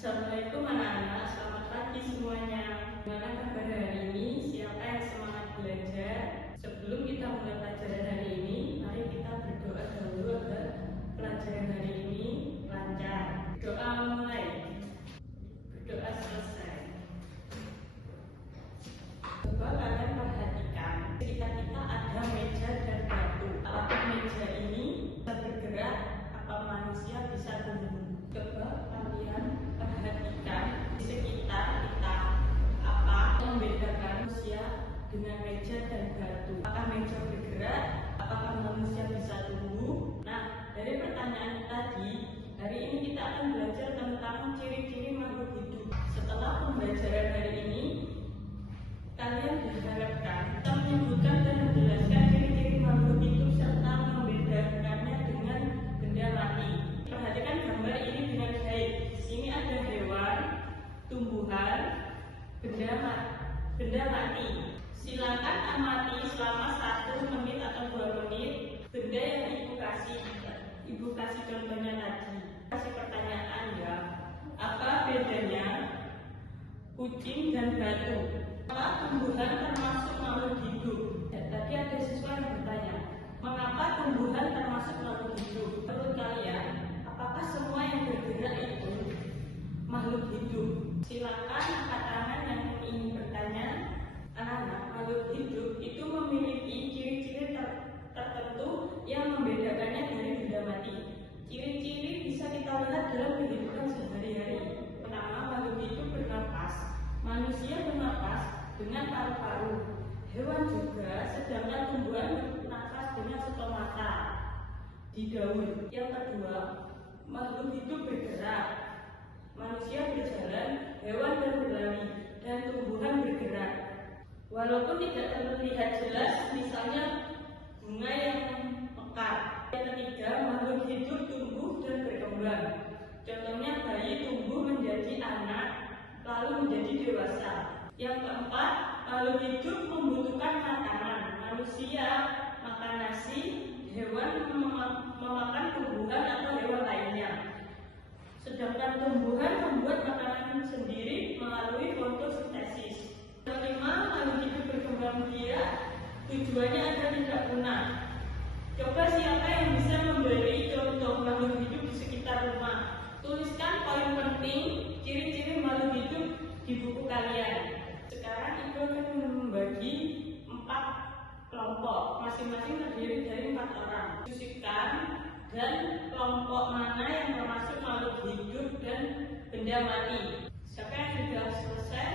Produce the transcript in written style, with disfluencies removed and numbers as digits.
Assalamualaikum anak-anak, selamat pagi semuanya. Gimana kabar hari ini? Siapa yang semangat belajar? Sebelum kita mulai pelajaran hari ini, mari kita berdoa dahulu agar pelajaran hari ini lancar. Doa mulai, berdoa selesai. Coba kalian perhatikan, sekitar kita ada meja dan batu. Apakah meja ini bisa bergerak? Apa manusia bisa tumbuh? Coba kalian perhatikan di sekitar kita, apa yang membedakan manusia dengan meja dan batu? Apakah meja bergerak? Apakah manusia bisa tumbuh? Nah, dari pertanyaan tadi, hari ini kita akan belajar tentang ciri-ciri makhluk hidup. Setelah pembelajaran hari ini, kalian diharapkan bisa menyebutkan dan menjelaskan ciri-ciri makhluk hidup serta membedakannya dengan benda mati. Perhatikan gambar ini dengan baik. Di sini ada hewan, tumbuhan, benda mati. Silakan amati selama 1 menit atau 2 menit benda yang ibu kasih. Ibu kasih contohnya tadi. Kasih pertanyaan ya. Apa bedanya kucing dan batu? Apa tumbuhan termasuk makhluk hidup? Tadi ada siswa yang bertanya, mengapa tumbuhan termasuk makhluk hidup? Menurut kalian, apakah semua yang bergerak itu makhluk hidup? Silakan angkat tangan yang ingin bertanya. Anak-anak, makhluk hidup itu memiliki ciri-ciri tertentu yang membedakannya dari benda mati. Ciri-ciri bisa kita lihat dalam kehidupan sehari-hari. Pertama, makhluk hidup bernapas. Manusia bernapas dengan paru-paru. Hewan juga, sedangkan tumbuhan bernafas dengan stomata di daun. Yang kedua, makhluk hidup bergerak. Manusia berjalan, hewan berlari, dan tumbuhan bergerak. Walaupun tidak terlihat jelas, misalnya bunga yang mekar. Yang ketiga, makhluk hidup tumbuh dan berkembang. Contohnya bayi tumbuh menjadi anak, lalu menjadi dewasa. Yang keempat, makhluk hidup membutuhkan makanan. Manusia makan nasi, hewan memakan tumbuhan atau hewan lainnya. Sedangkan tumbuhan membuat makanan sendiri melalui fotosintesis. Kelima, makhluk hidup berkembang biak, tujuannya agar tidak punah. Coba siapa yang bisa memberi contoh makhluk hidup di sekitar rumah? Tuliskan poin penting ciri-ciri makhluk hidup di buku kalian. Sekarang ibu akan membagi 4 kelompok, masing-masing terdiri dari 4 orang. Diskusikan dan kelompok mana yang termasuk makhluk hidup dan benda mati. Siapa yang sudah selesai?